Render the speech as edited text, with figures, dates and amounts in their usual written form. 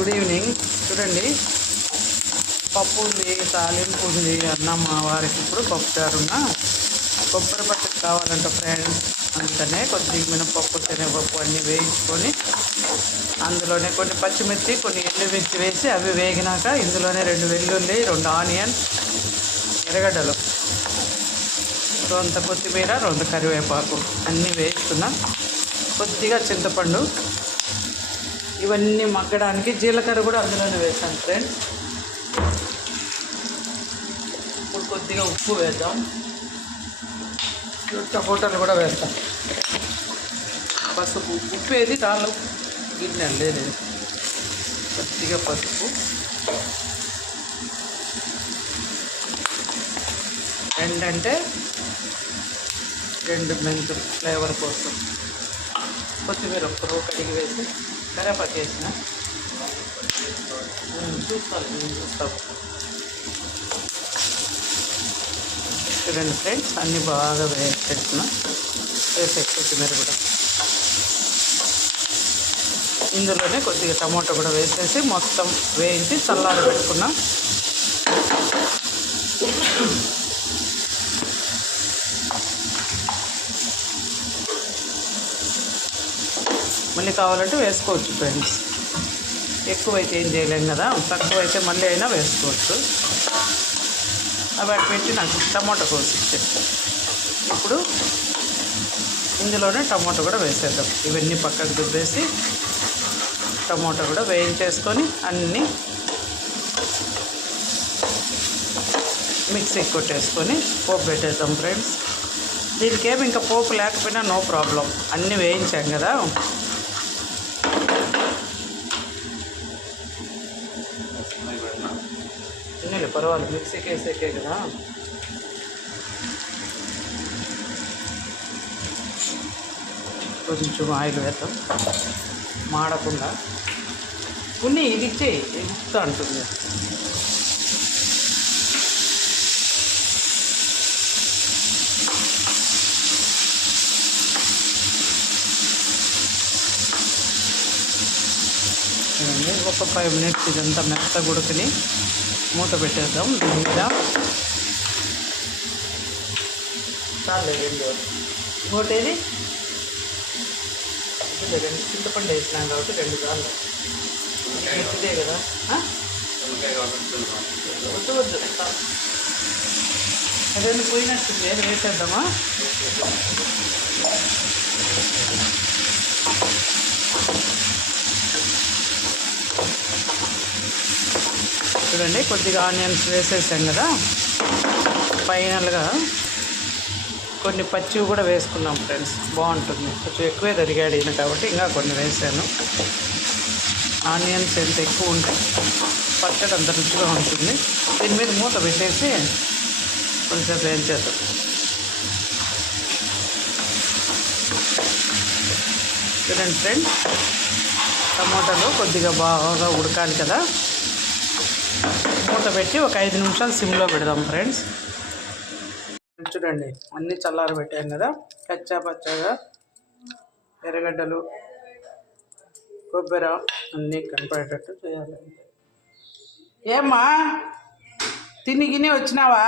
Good evening. చూడండి, పప్పు ఉంది, తాలింపు ఉంది, అన్నం మా వారికి ఇప్పుడు పప్పుచారున్న కొబ్బరి పట్టుకు కావాలంట ఫ్రెండ్స్. అందుకనే కొద్దిగా మినపప్పు శనగపప్పు అన్నీ వేయించుకొని అందులోనే కొన్ని పచ్చిమిర్చి కొన్ని ఎండుమిర్చి వేసి అవి వేగినాక ఇందులోనే 2 వెల్లుల్లి 2 ఆనియన్ ఎర్రగడ్డలు రొంత కొత్తిమీర 2 కరివేపాకు అన్నీ వేసుకున్నాం. కొద్దిగా చింతపండు ఇవన్నీ మగ్గడానికి జీలకర్ర కూడా అందులోనే వేసాను ఫ్రెండ్స్. ఇప్పుడు కొద్దిగా ఉప్పు వేద్దాం. టమోటాలు కూడా వేస్తాం. పసుపు ఉప్పు ఏది చాలా గిన్నె లేదు. కొద్దిగా పసుపు, అంటే 2 మెంతులు ఫ్లేవర్ కోసం, కొత్తిమీర ఒక్కరూ కడిగి వేసి కరేపాకు వేసిన చూస్తాం. చూడండి ఫ్రెండ్స్, అన్నీ బాగా వేసేసిన కొత్తిమీర కూడా ఇందులోనే కొద్దిగా టమాటో కూడా వేసేసి మొత్తం వేయించి చల్లారి పెట్టుకున్నాం. మళ్ళీ కావాలంటే వేసుకోవచ్చు ఫ్రెండ్స్. ఎక్కువైతే ఏం చేయలేం కదా, తక్కువైతే మళ్ళీ అయినా వేసుకోవచ్చు. అవి అటు పెట్టి నాకు టమాటో కోసి ఇచ్చేస్తాను. ఇప్పుడు ఇందులోనే టమాటో కూడా వేసేద్దాం. ఇవన్నీ పక్కకు దుబ్బేసి టమాటో కూడా వేయించేసుకొని అన్నీ మిక్సీ కొట్టేసుకొని పోపు పెట్టేద్దాం ఫ్రెండ్స్. దీనికి ఏమి ఇంకా పోపు లేకపోయినా నో ప్రాబ్లం, అన్నీ వేయించాం కదా. పర్వాలేదు, మిక్సీకి వేసేకే కదా. కొంచెం ఆయిల్ వేద్దాం మాడకుండా. కొన్ని ఇది ఇచ్చేయి ఎంత అంటుంది. ఒక 5 మినిట్స్ ఇదంతా మెత్తగా ఉడికిని మూత పెట్టేద్దాం. దీని మీద చాలు 2 ఇంకోటి ఏది 2 చింతపండు వేసినాం కాబట్టి 2 చాలు. ఇదే కదా, వద్దు అదేందుకు పోయినట్టుంది. ఏది వేసేద్దామా? చూడండి, కొద్దిగా ఆనియన్స్ వేసేసాం కదా. ఫైనల్గా కొన్ని పచ్చివి కూడా వేసుకున్నాం ఫ్రెండ్స్, బాగుంటుంది. కొంచెం ఎక్కువే తరిగాడు ఈయన కాబట్టి ఇంకా కొన్ని వేసాను. ఆనియన్స్ ఎంత ఎక్కువ ఉంటాయి పచ్చడి అంత రుచిగా ఉంటుంది. దీని మీద మూత పెట్టేసి కొంచెం వేయించేద్దాం. చూడండి ఫ్రెండ్స్, టమాటాలు కొద్దిగా బాగా ఉడకాలి కదా. మూత పెట్టి ఒక 5 నిమిషాలు సిమ్లో పెడదాం ఫ్రెండ్స్. చూడండి, అన్నీ చల్లారి పెట్టాం కదా. కచ్చా పచ్చగా ఎర్రగడ్డలు కొబ్బరి అన్నీ కనపడేటట్టు చేయాలి. ఏమ్మా తిని గిని వచ్చినావా?